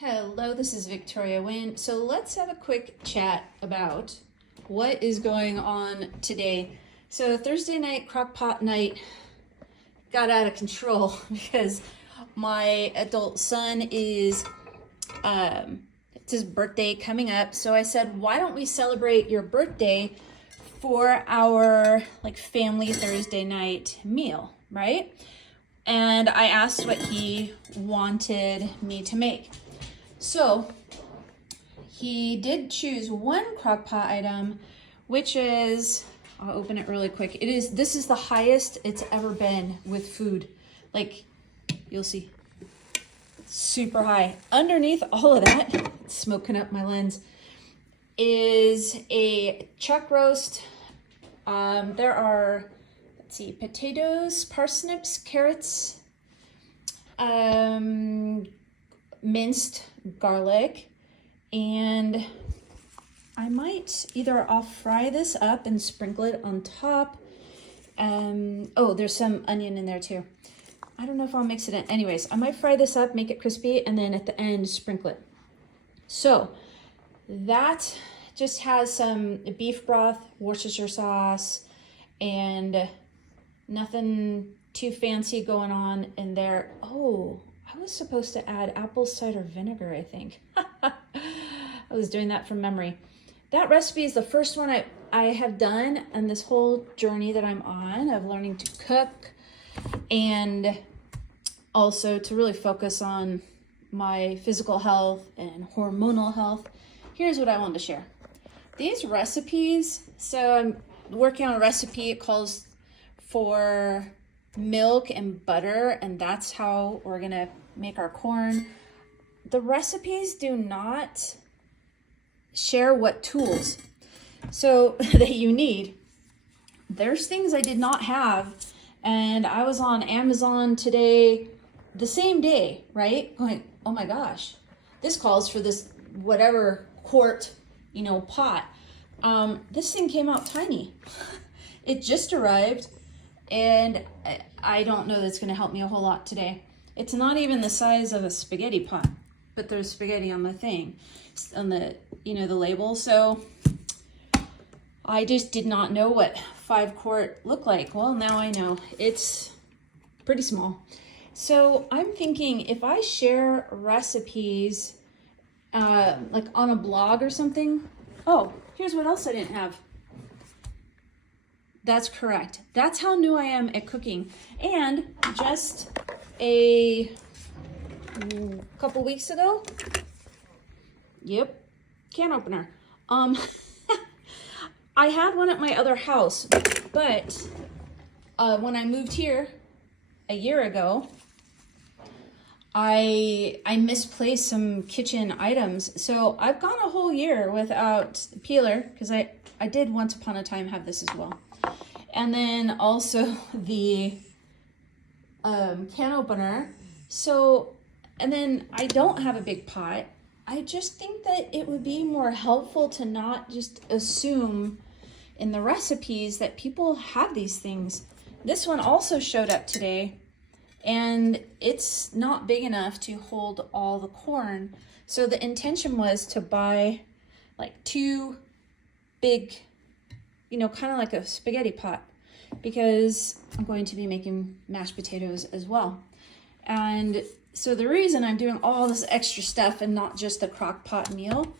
Hello, this is Victoria Wynn. So let's have a quick chat about what is going on today. So Thursday night, crockpot night, got out of control because my adult son is, it's his birthday coming up. So I said, why don't we celebrate your birthday for our family Thursday night meal, right? And I asked what he wanted me to make. So he did choose one crockpot item, which is, I'll open it really quick. This is the highest it's ever been with food. Like, you'll see, super high. Underneath all of that, it's smoking up my lens, is a chuck roast. There are, let's see, potatoes, parsnips, carrots, minced garlic, and I'll fry this up and sprinkle it on top. Oh, there's some onion in there too. I don't know if I'll mix it in. Anyways, I might fry this up, make it crispy, and then at the end sprinkle it. So that just has some beef broth, Worcestershire sauce, and nothing too fancy going on in there. Oh, I was supposed to add apple cider vinegar, I think. I was doing that from memory. That recipe is the first one I have done on this whole journey that I'm on of learning to cook, and also to really focus on my physical health and hormonal health. Here's what I wanted to share. These recipes, so I'm working on a recipe. It calls for milk and butter, and that's how we're gonna make our corn. The recipes do not share what tools so that you need. There's things I did not have, and I was on Amazon today, the same day, right? Going, oh my gosh, this calls for this whatever quart, pot. This thing came out tiny. It just arrived, and I don't know that's going to help me a whole lot today. It's not even the size of a spaghetti pot, but there's spaghetti on the thing, on the, the label. So I just did not know what 5-quart looked like. Well, now I know. It's pretty small. So I'm thinking if I share recipes like on a blog or something. Oh, here's what else I didn't have. That's correct. That's how new I am at cooking. And just a couple weeks ago, can opener. I had one at my other house, but when I moved here a year ago, I misplaced some kitchen items. So I've gone a whole year without a peeler, because I did once upon a time have this as well. And then also the can opener. So, and then I don't have a big pot. I just think that it would be more helpful to not just assume in the recipes that people have these things. This one also showed up today, and it's not big enough to hold all the corn. So the intention was to buy like 2 big, kind of like a spaghetti pot, because I'm going to be making mashed potatoes as well. And so the reason I'm doing all this extra stuff and not just the crock pot meal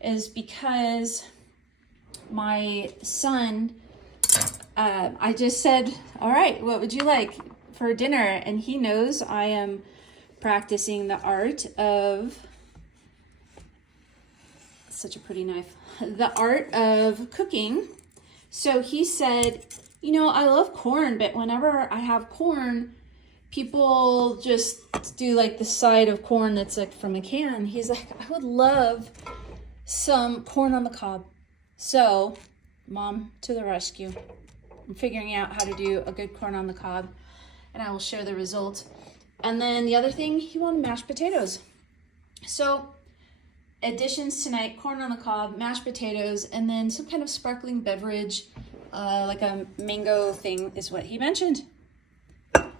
is because my son, I just said, all right, what would you like for dinner? And he knows I am practicing the art of, such a pretty knife, the art of cooking. So he said, I love corn, but whenever I have corn, people just do like the side of corn that's like from a can. He's like, I would love some corn on the cob. So, Mom to the rescue. I'm figuring out how to do a good corn on the cob, and I will share the result. And then the other thing, he wanted mashed potatoes. So, additions tonight: corn on the cob, mashed potatoes, and then some kind of sparkling beverage, like a mango thing is what he mentioned.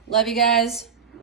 Love you guys.